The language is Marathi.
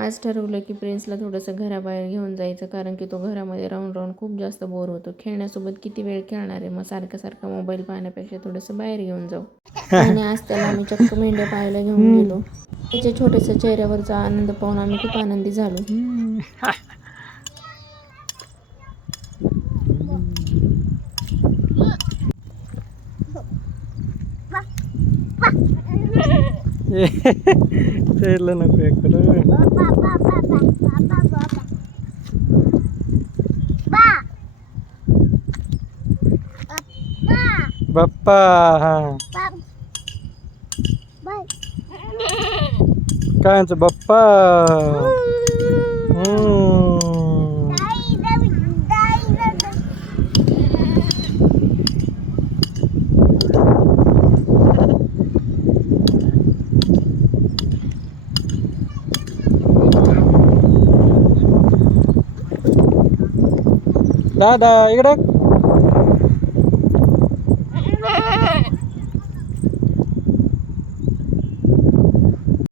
आज ठरवलं की प्रिन्सला थोडंसं घराबाहेर घेऊन जायचं, कारण की तो घरामध्ये राहून राहून खूप जास्त बोर होतो. खेळण्यासोबत किती वेळ खेळणार आहे, मग सारखं सारखं मोबाईल पाहण्यापेक्षा थोडंसं बाहेर घेऊन जाऊ. आणि आज त्याला आम्ही चक्क मेंढ्या पाहायला घेऊन गेलो. त्याच्या छोट्याशा चेहऱ्यावरचा आनंद पाहून आम्ही खूप आनंदी झालो. त्याला नको इकडं. बाप्पा हा कायचं बाप्पा. दादा इकडं